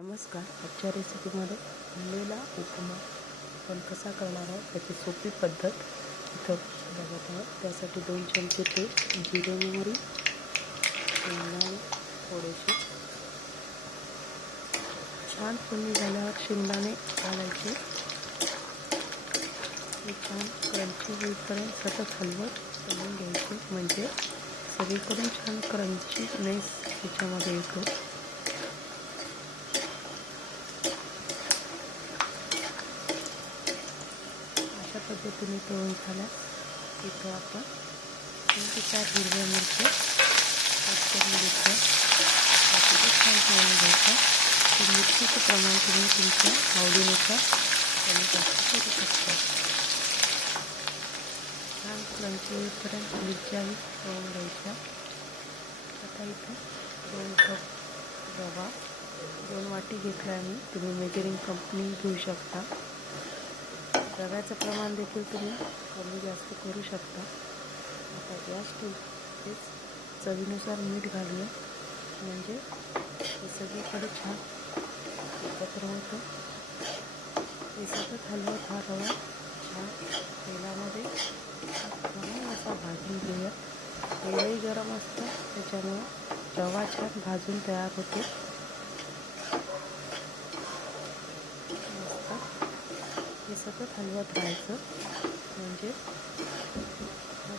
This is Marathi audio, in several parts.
नमस्कार. आजच्या रेसिपीमध्ये भरलेला उपमा आपण कसा करणार आहोत त्याची सोपी पद्धत इथं बघत आहोत. त्यासाठी दोन चमचे तेल जिरे मोहरी शेंगदाणे थोडेसे. छान फोडणी झाल्यावर शेंगदाणे घालायचे. हे छान क्रंची होईपर्यंत सतत हलवत करून घ्यायचे. म्हणजे सगळीकडून छान क्रंची नेस त्याच्यामध्ये येतो. पद्धतीने तळून झाल्यास इथं आपण तीन ते चार हिरव्या मिरच्या कट करून घेतल्या त्याच्यात छान तळून घ्यायचं ते मिरचीचं प्रमाण तुम्ही तुमच्या आवडीनुसार कमी जास्त करू शकता. छान क्रंची होईपर्यंत मिरच्याही तळून घ्यायच्या. आता इथं दोन कप रवा दोन वाटी घेतला आणि तुम्ही मेजरिंग कंपनी घेऊ शकता. रव्याचं प्रमाण देखील तुम्ही कमी जास्त करू शकता. आता गॅस ठेवतेच चवीनुसार मीठ घालूया. म्हणजे हे सगळीकडे छान एकत्र होतं. हे सतत हलवत हा रवा छान तेलामध्ये छान असा भाजून घेऊया. तेलही गरम असतं त्याच्यामुळं रवा छान भाजून तयार होते मस्त हे सतत हलवत राहायचं म्हणजे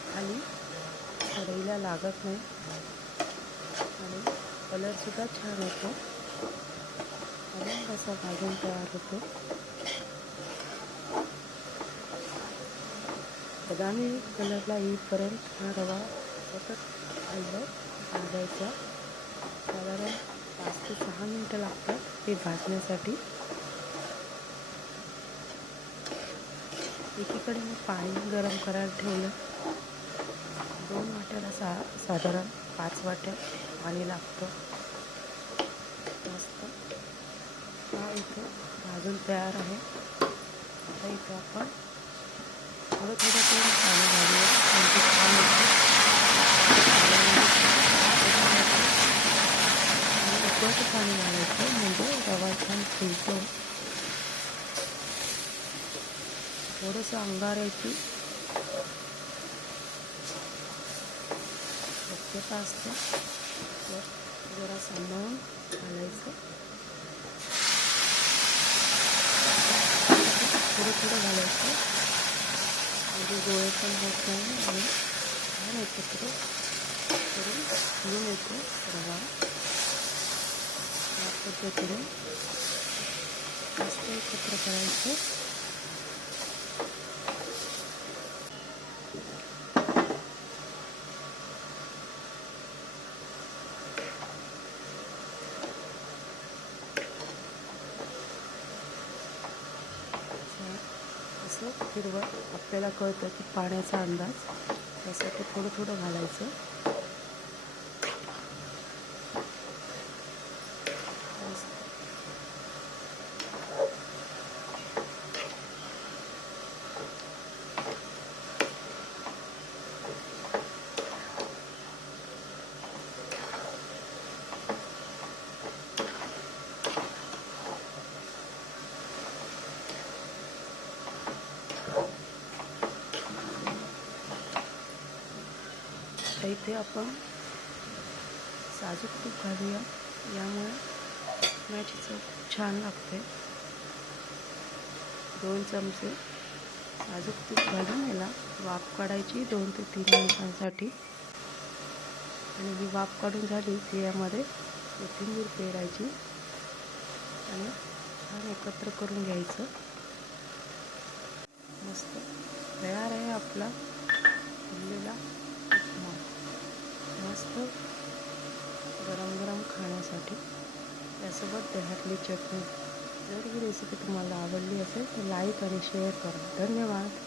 खाली कढईला लागत नाही. आणि कलरसुद्धा छान होतो. अजून कसा भाजून तयार होतो. बदामी कलरला येईपर्यंत हा रवा सतत हलवत भाजायचा. साधारण पाच ते सहा मिनटं लागतात ते भाजण्यासाठी. एकीकडे मी पाणी गरम करायला ठेवलं. दोन वाट्याला सा साधारण पाच वाट्या पाणी लागतं. मस्त. हा इथे भाजून तयार आहे. आता इथे आपण थोडं थोडं करून पाणी घालूया. म्हणजे छान होतं पाणी घालायचं म्हणजे रवा छान फुलतो थोडंसं अंगारायची शक्यता असते. तर जरा सांभाळून घालायचं. थोडं थोडं घालायचं. म्हणजे गोळे पण होत नाही आणि छान एकत्र करून घेऊन येतो रवा. या पद्धतीने मस्त एकत्र करायचं. थोडंसं हिरवं आपल्याला कळतं की पाण्याचा अंदाज. त्यासाठी थोडं थोडं घालायचं. आता इथे आपण साजूक तूप घालूया. यामुळे मॅची चव खूप छान लागते. दोन चमचे साजूक तूप घालून याला वाफ काढायची दोन ते तीन मिनिटांसाठी. आणि ही वाफ काढून झाली की यामध्ये कोथिंबीर पेरायची आणि छान एकत्र करून घ्यायचं. मस्त तयार आहे आपला फुललेला उपमा मस्त गरम गरम खाण्यासाठी. त्यासोबत दह्यातली चटणी. जर ही रेसिपी तुम्हाला आवडली असेल तर लाईक आणि शेअर करा. धन्यवाद.